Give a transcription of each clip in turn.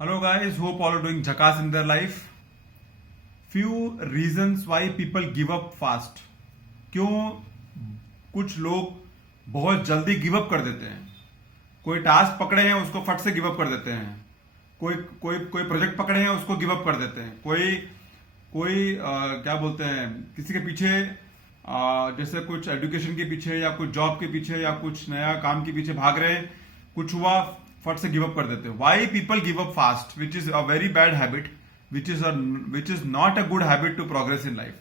Hello guys, hope all are doing jackass in their life. Few reasons why people give up fast. क्यों कुछ लोग बहुत जल्दी give up कर देते हैं। कोई टास्क पकड़े हैं उसको फट से गिव अप कर देते हैं। कोई कोई कोई प्रोजेक्ट पकड़े हैं उसको गिव अप कर देते हैं। कोई कोई क्या बोलते हैं, किसी के पीछे जैसे कुछ एजुकेशन के पीछे या कुछ जॉब के पीछे या कुछ नया काम के पीछे भाग रहे हैं, कुछ हुआ फट से गिव अप कर देते हैं। Why people give up fast, which is a very bad habit, which is not a good habit to progress in life.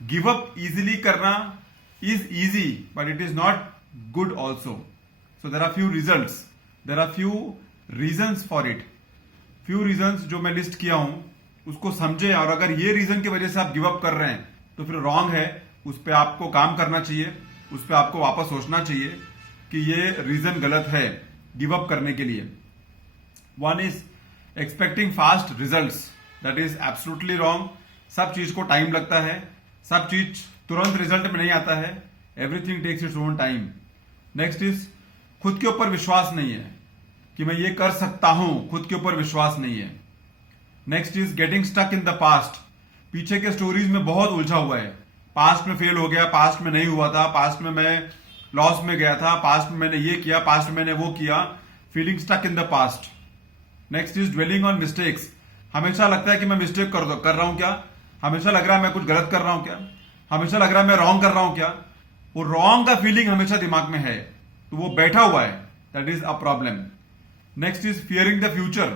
Give up easily करना is easy but it is not good also. So there are few results, there are few reasons for it. Few reasons जो मैं list किया हूं उसको समझे, और अगर ये रीजन की वजह से आप गिव अप कर रहे हैं तो फिर रॉन्ग है। उस पर आपको काम करना चाहिए, उस पर आपको वापस सोचना चाहिए कि ये रीजन गलत है गिव अप करने के लिए। One is expecting fast results, that is absolutely wrong. सब चीज को टाइम लगता है, सब चीज तुरंत रिजल्ट में नहीं आता है। Everything takes its own time. Next is खुद के ऊपर विश्वास नहीं है कि मैं ये कर सकता हूं, खुद के ऊपर विश्वास नहीं है। Next is getting stuck in the past, पीछे के स्टोरीज में बहुत उलझा हुआ है। पास्ट में फेल हो गया, पास्ट में नहीं हुआ था, पास्ट में मैं लॉस में गया था, पास्ट में मैंने ये किया, पास्ट में मैंने वो किया। Feeling stuck in the past. Next is dwelling on mistakes, हमेशा लगता है कि मैं मिस्टेक कर रहा हूं क्या, हमेशा लग रहा है मैं कुछ गलत कर रहा हूं क्या, हमेशा लग रहा है मैं रॉन्ग कर रहा हूं क्या। वो रॉन्ग का फीलिंग हमेशा दिमाग में है तो वो बैठा हुआ है, that is a problem. Next is fearing the future,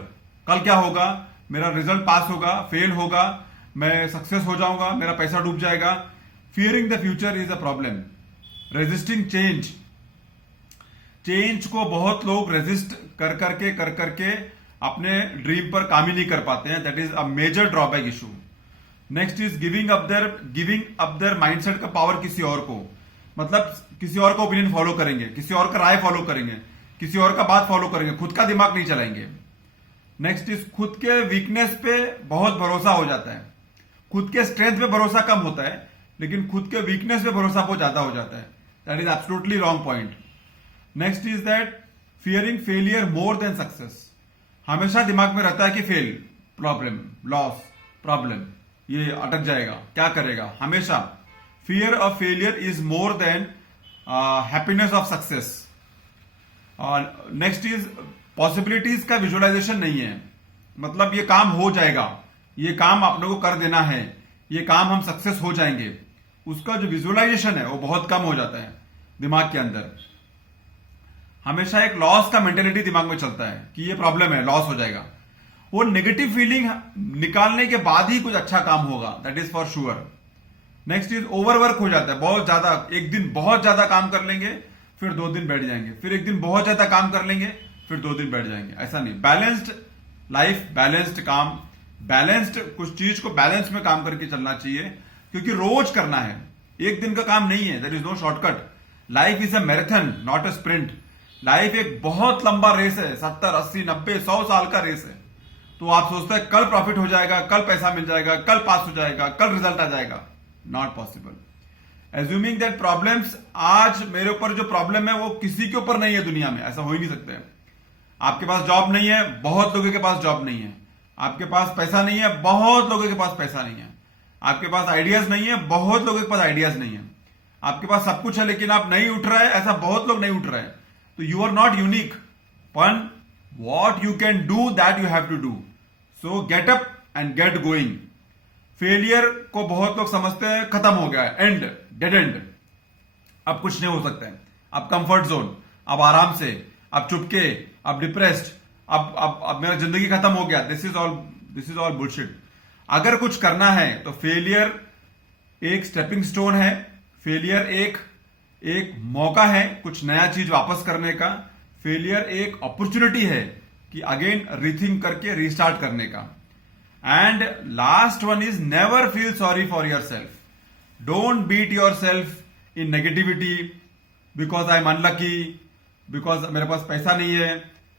कल क्या होगा, मेरा रिजल्ट पास होगा, फेल होगा, मैं सक्सेस हो जाऊंगा, मेरा पैसा डूब जाएगा। Fearing the future is a problem. Resisting change, change को बहुत लोग रेजिस्ट कर करके अपने ड्रीम पर काम ही नहीं कर पाते हैं, that is a major drawback issue. Next is giving up their mindset का पावर किसी और को, मतलब किसी और का ओपिनियन फॉलो करेंगे, किसी और का राय फॉलो करेंगे, किसी और का बात फॉलो करेंगे, खुद का दिमाग नहीं चलाएंगे। नेक्स्ट इज खुद के वीकनेस पे बहुत भरोसा हो जाता है, खुद के स्ट्रेंथ पे भरोसा कम होता है लेकिन खुद के वीकनेस पे भरोसा बहुत ज्यादा हो जाता है, that is absolutely wrong point. Next is that fearing failure more than success, हमेशा दिमाग में रहता है कि फेल, प्रॉब्लम, लॉस, प्रॉब्लम, ये अटक जाएगा, क्या करेगा, हमेशा। Fear of failure is more than happiness of success. Next is possibilities का विजुअलाइजेशन नहीं है, मतलब ये काम हो जाएगा, ये काम आप लोगों को कर देना है, ये काम हम सक्सेस हो जाएंगे, उसका जो विजुअलाइजेशन है वो बहुत कम हो जाता है दिमाग के अंदर। हमेशा एक लॉस का मेंटेलिटी दिमाग में चलता है कि ये प्रॉब्लम है, लॉस हो जाएगा। वो नेगेटिव फीलिंग निकालने के बाद ही कुछ अच्छा काम होगा, that is for sure. Next is overwork हो जाता है, बहुत ज्यादा, एक दिन बहुत ज्यादा काम कर लेंगे फिर 2 दिन बैठ जाएंगे, फिर एक दिन बहुत ज्यादा काम कर लेंगे फिर 2 दिन बैठ जाएंगे, ऐसा नहीं। बैलेंस्ड लाइफ, बैलेंस्ड काम, बैलेंस्ड कुछ चीज को बैलेंस में काम करके चलना चाहिए, क्योंकि रोज करना है, एक दिन का काम नहीं है, there is no shortcut. Life is a marathon not a sprint. Life एक बहुत लंबा रेस है, 70, 80, 90, 100 साल का रेस है। तो आप सोचते हैं कल प्रॉफिट हो जाएगा, कल पैसा मिल जाएगा, कल पास हो जाएगा, कल रिजल्ट आ जाएगा, not possible. Assuming that problems, आज मेरे ऊपर जो प्रॉब्लम है वो किसी के ऊपर नहीं है दुनिया में, ऐसा हो ही नहीं सकता है। आपके पास जॉब नहीं है, बहुत लोगों के पास जॉब नहीं है। आपके पास पैसा नहीं है, बहुत लोगों के पास पैसा नहीं है। आपके पास आइडियाज नहीं है, बहुत लोगों के पास आइडियाज नहीं है। आपके पास सब कुछ है लेकिन आप नहीं उठ रहे हैं, ऐसा बहुत लोग नहीं उठ रहे हैं। तो यू आर नॉट यूनिक, पण what you can do that you have to do, so get up and get going। Failure को बहुत लोग समझते हैं खत्म हो गया है, एंड, डेड एंड, अब कुछ नहीं हो सकता है, अब कंफर्ट जोन, अब आराम से, अब चुपके, अब डिप्रेस्ड, अब मेरा जिंदगी खत्म हो गया। This is all bullshit. अगर कुछ करना है तो फेलियर एक स्टेपिंग स्टोन है, फेलियर एक मौका है कुछ नया चीज वापस करने का। फेलियर एक अपॉर्चुनिटी है कि अगेन रीथिंक करके रीस्टार्ट करने का। And last one is never feel sorry for yourself. Don't beat yourself in negativity, because I am unlucky, because मेरे पास पैसा नहीं है,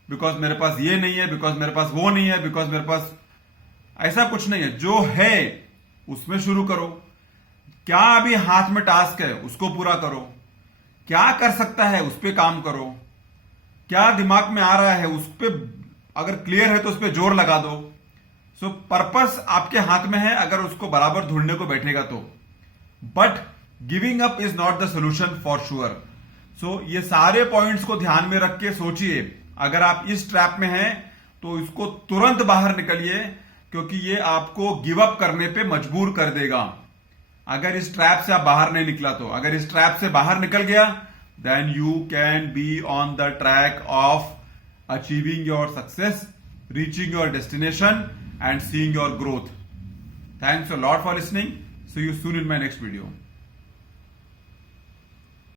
बिकॉज मेरे पास ये नहीं है, बिकॉज मेरे पास वो नहीं है, बिकॉज मेरे पास, ऐसा कुछ नहीं है। जो है उसमें शुरू करो। क्या अभी हाथ में टास्क है उसको पूरा करो, क्या कर सकता है उस पर काम करो, क्या दिमाग में आ रहा है उस पर अगर क्लियर है तो उस पर जोर लगा दो। सो पर्पस आपके हाथ में है अगर उसको बराबर ढूंढने को बैठेगा तो। But giving up is not the solution for sure. So ये सारे पॉइंट्स को ध्यान में रख के सोचिए, अगर आप इस ट्रैप में हैं तो इसको तुरंत बाहर निकलिए, क्योंकि ये आपको गिव अप करने पे मजबूर कर देगा। अगर इस ट्रैप से आप बाहर नहीं निकला तो, अगर इस ट्रैप से बाहर निकल गया, then you can be on the track of achieving your success, reaching your destination and seeing your growth. Thanks a lot for listening. See you soon in my next video.